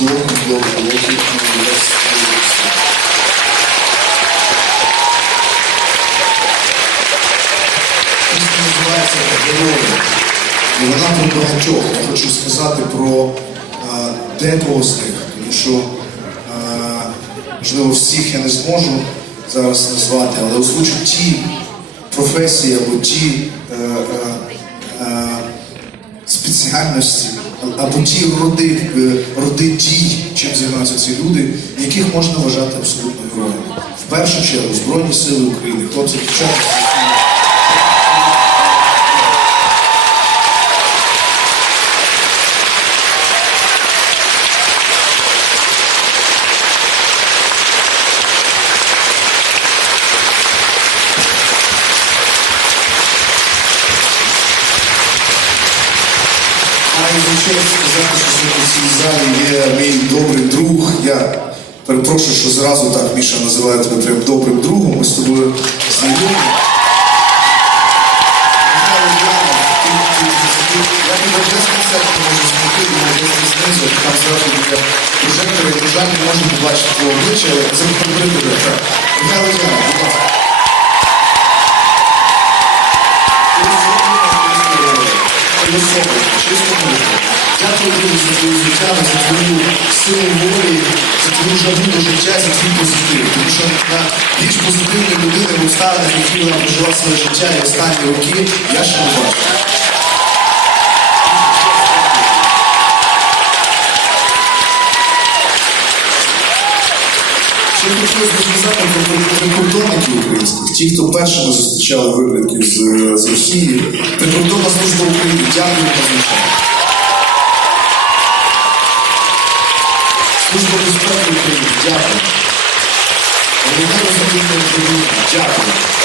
блоків університету. Пісня називається «Герої». І вона про багатьох. Хочу сказати про е, декого що, можливо, всіх я не зможу зараз назвати, але озвучу ті професії або ті е, е, е, спеціальності, або ті роди, е, роди дій, чим займаються ці люди, яких можна вважати абсолютно героями. В першу чергу Збройні Сили України, хлопці, дівчата. За сказати, що сьогодні в цій залі є мій добрий друг. Я перепрошую, що зразу так Міша називає тебе прям добрим другом. Ми з тобою знайомі. Я тебе концерту можу знайти, знизу, там зразу є прожектори, і, не можу побачити твого обличчя, це прибрити так. Дякую тобі за твою звичайну, за твою силу волі, за твою жагу до життя, за твій позитив. Тому що на більш позитивної людини в обставинах, які вона прожила своє життя і останні роки, я ще не бачу. Ще хотілося б сказати про прикордонників українських, ті, хто першими зустрічали викликів з, з Росії. Прикордонна служба дякую вам. Служба безпеки України, дякую. Дякую.